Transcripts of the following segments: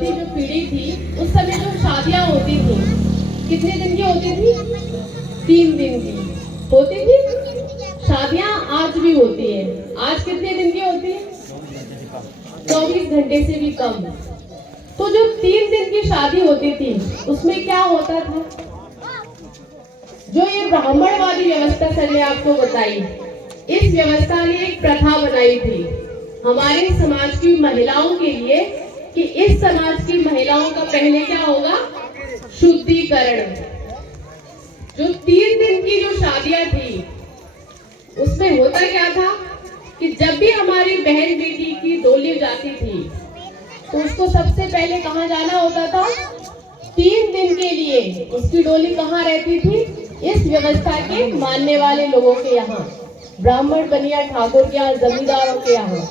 चौथी जो पीढ़ी थी, उस समय जो शादियां होती थी, कितने दिन की होती थी? 3 दिन की होती थी। शादियां आज भी होती है। आज कितने दिन की होती है? 24 घंटे से भी कम। तो जो 3 दिन की शादी होती थी, उसमें क्या होता था? जो ये ब्राह्मणवादी व्यवस्था सर ने आपको बताई, इस व्यवस्था ने एक प्रथा बनाई थी हमारे समाज की महिलाओं के लिए कि इस समाज की महिलाओं का पहले क्या होगा? शुद्धिकरण। जो 3 दिन की जो शादियां थी, उसमें होता क्या था कि जब भी हमारी बहन बेटी की डोली जाती थी, तो उसको सबसे पहले कहाँ जाना होता था? 3 दिन के लिए उसकी डोली कहाँ रहती थी? इस व्यवस्था के मानने वाले लोगों के यहाँ, ब्राह्मण बनिया ठाकुर के यहाँ, जमींदारों के यहाँ।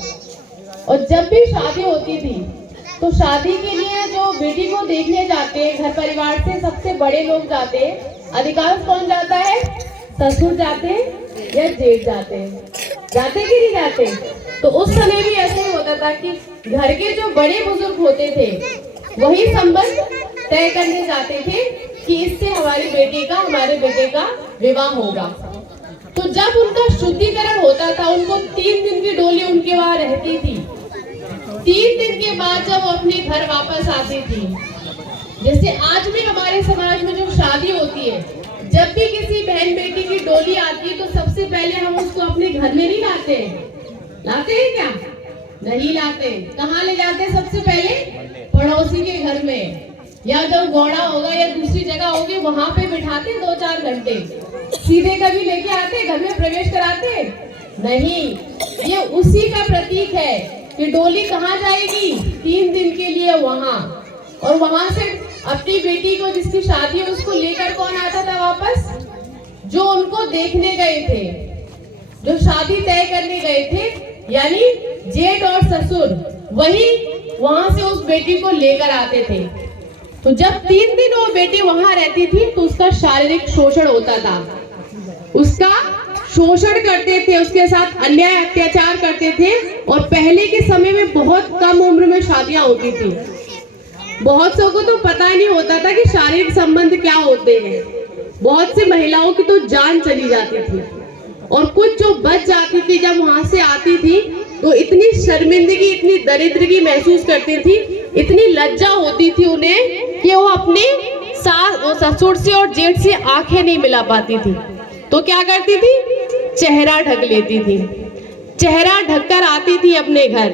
और जब भी शादी होती थी, तो शादी के लिए जो बेटी को देखने जाते हैं, घर परिवार से सबसे बड़े लोग जाते हैं। अधिकांश कौन जाता है? ससुर जाते हैं या जेठ जाते हैं? जाते कि नहीं जाते? तो उस समय भी ऐसे ही होता था कि घर के जो बड़े बुजुर्ग होते थे, वही संबंध तय करने जाते थे कि इससे हमारी बेटी का, हमारे बेटे का विवाह होगा। तो जब उनका शुद्धिकरण होता था, उनको 3 दिन की डोली उनके वहां रहती थी। 3 दिन के बाद जब वो अपने घर वापस आती थी, जैसे आज भी हमारे समाज में जो शादी होती है, जब भी किसी बहन बेटी की डोली आती है, तो सबसे पहले हम उसको अपने घर में नहीं लाते हैं। लाते हैं क्या? नहीं लाते। कहाँ ले जाते हैं सबसे पहले? पड़ोसी के घर में, या जब घोड़ा होगा या दूसरी जगह होगी, वहां पे बिठाते 2-4 घंटे। सीधे कभी लेके आते, घर में प्रवेश कराते? नहीं। ये उसी का प्रतीक है कि डोली कहाँ जाएगी? 3 दिन के लिए वहां, और वहां से अपनी बेटी को, जिसकी शादी है, उसको लेकर कौन आता था वापस? जो उनको देखने गए थे, जो शादी तय करने गए थे, यानी जेठ और ससुर, वही वहां से उस बेटी को लेकर आते थे। तो जब 3 दिन वो बेटी वहां रहती थी, तो उसका शारीरिक शोषण होता था, उसका शोषण करते थे, उसके साथ अन्याय अत्याचार करते थे। और पहले के समय में बहुत कम उम्र में शादियां होती थी। बहुत सौ को तो पता ही नहीं होता था कि शारीरिक संबंध क्या होते हैं। बहुत सी महिलाओं की तो जान चली जाती थी, और कुछ जो बच जाती थी, जब वहां से आती थी, तो इतनी शर्मिंदगी, इतनी दरिद्रगी महसूस करती थी, इतनी लज्जा होती थी उन्हें कि वो अपने ससुर से और जेठ से आंखें नहीं मिला पाती थी। तो क्या करती थी? चेहरा ढक लेती थी, चेहरा ढककर आती थी अपने घर।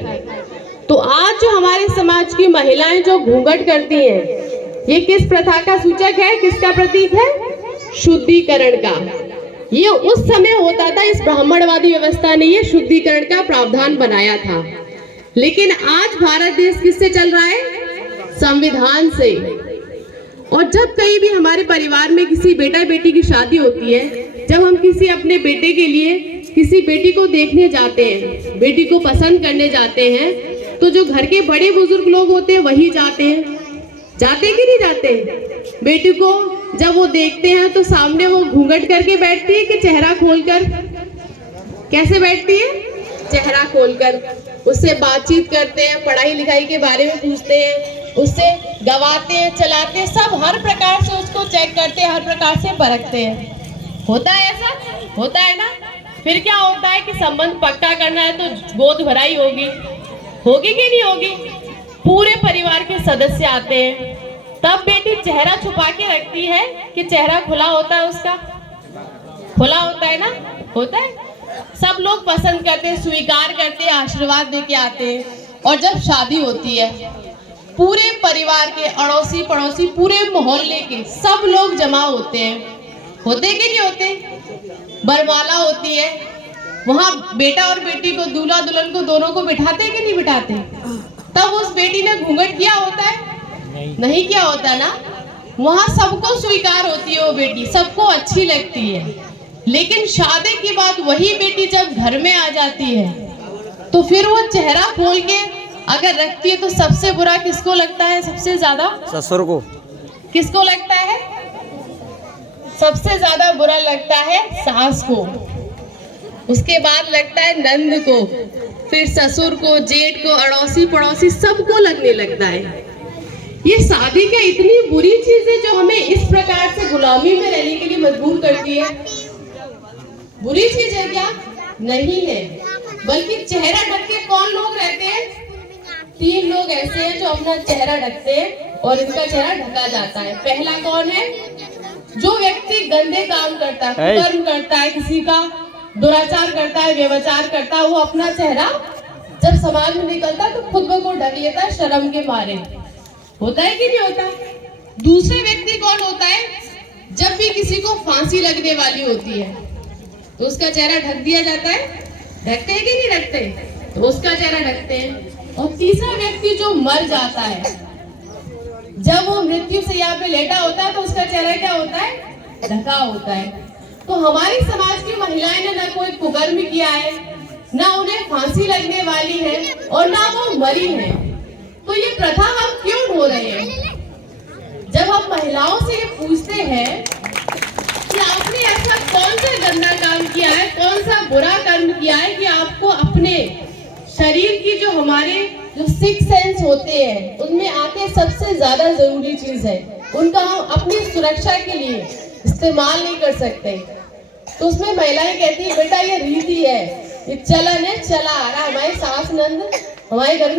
तो आज जो हमारे समाज की महिलाएं जो घूंघट करती हैं, ये किस प्रथा का सूचक है? किसका प्रतीक है? शुद्धिकरण का। ये उस समय होता था, इस ब्राह्मणवादी व्यवस्था ने ये शुद्धिकरण का प्रावधान बनाया था। लेकिन आज भारत देश किससे चल रहा है? संविधान से। और जब कहीं भी हमारे परिवार में किसी बेटा बेटी की शादी होती है, जब हम किसी अपने बेटे के लिए किसी बेटी को देखने जाते हैं, बेटी को पसंद करने जाते हैं, तो जो घर के बड़े बुजुर्ग लोग होते हैं वही जाते हैं। जाते कि नहीं जाते? बेटी को जब वो देखते हैं, तो सामने वो घूंघट करके बैठती है कि चेहरा खोलकर? कैसे बैठती है? चेहरा खोलकर। उससे बातचीत करते हैं, पढ़ाई लिखाई के बारे में पूछते हैं, उससे गवाते हैं, चलाते हैं, सब हर प्रकार से उसको चेक करते हैं, हर प्रकार से परखते हैं। होता है ऐसा? होता है ना? फिर क्या होता है कि संबंध पक्का करना है तो गोद भराई होगी, होगी कि नहीं होगी? पूरे परिवार के सदस्य आते हैं, तब बेटी चेहरा छुपा के रखती है कि चेहरा खुला होता है, उसका खुला होता है ना? होता है। सब लोग पसंद करते हैं, स्वीकार करते हैं, आशीर्वाद देके आते हैं। और जब शादी होती है, पूरे परिवार के, अड़ोसी पड़ोसी, पूरे मोहल्ले के सब लोग जमा होते हैं। होते कि नहीं होते? बरमाला होती है, वहां बेटा और बेटी को, दूल्हा दुल्हन को, दोनों को बिठाते कि नहीं बिठाते? तब उस बेटी ने घूंघट किया होता है? नहीं किया होता ना? वहां सबको स्वीकार होती है वो बेटी, सबको अच्छी लगती है। लेकिन शादी की बात, वही बेटी जब घर में आ जाती है, तो फिर वो चेहरा खोल के अगर रखती है, तो सबसे बुरा किसको लगता है? सबसे ज्यादा ससुर को। किसको लगता है? सबसे ज्यादा बुरा लगता है सास को, उसके बाद लगता है नंद को, फिर ससुर को, जेठ को, अड़ोसी पड़ोसी सबको लगने लगता है। ये शादी क्या इतनी बुरी चीज है जो हमें इस प्रकार से गुलामी में रहने के लिए मजबूर करती है? बुरी चीज है क्या? नहीं है, बल्कि चेहरा ढक के कौन लोग रहते हैं? 3 लोग ऐसे हैं जो अपना चेहरा ढकते हैं और इनका चेहरा ढका जाता है। पहला कौन है? जो व्यक्ति गंदे काम करता है, कुकर्म करता है, किसी का दुराचार करता है, व्यभिचार करता है, वो अपना चेहरा जब समाज में निकलता है तो खुद ब खुद ढक लेता है शर्म के मारे। होता है कि नहीं होता? दूसरा व्यक्ति कौन होता है? जब भी किसी को फांसी लगने वाली होती है तो उसका चेहरा ढक दिया जाता है। ढकते हैं कि नहीं ढकते? तो उसका चेहरा ढकते हैं। और तीसरा व्यक्ति जो मर जाता है, जब वो मृत्यु से यहाँ पे लेटा होता है तो उसका चेहरा क्या होता है? ढका होता है। तो हमारी समाज की महिलाएं ने ना कोई कुकर्म किया है, ना उन्हें फांसी लगने वाली है और ना वो मरी है। तो ये प्रथा हम क्यों ढो रहे हैं? जब हम महिलाओं से ये पूछते हैं कि आपने ऐसा कौन सा गंदा काम किया है, कौन सा बुरा कर्म किया है कि आपको अपने शरीर की जो हमारे जो 6 सेंस होते हैं उनमें आके सबसे ज्यादा जरूरी चीज है, उनका हम अपनी सुरक्षा के लिए इस्तेमाल नहीं कर सकते। तो उसमें महिलाएं कहती है बेटा ये रीति है, ये चलन है, चला आ रहा। हमारी सास नंद हमारे घर में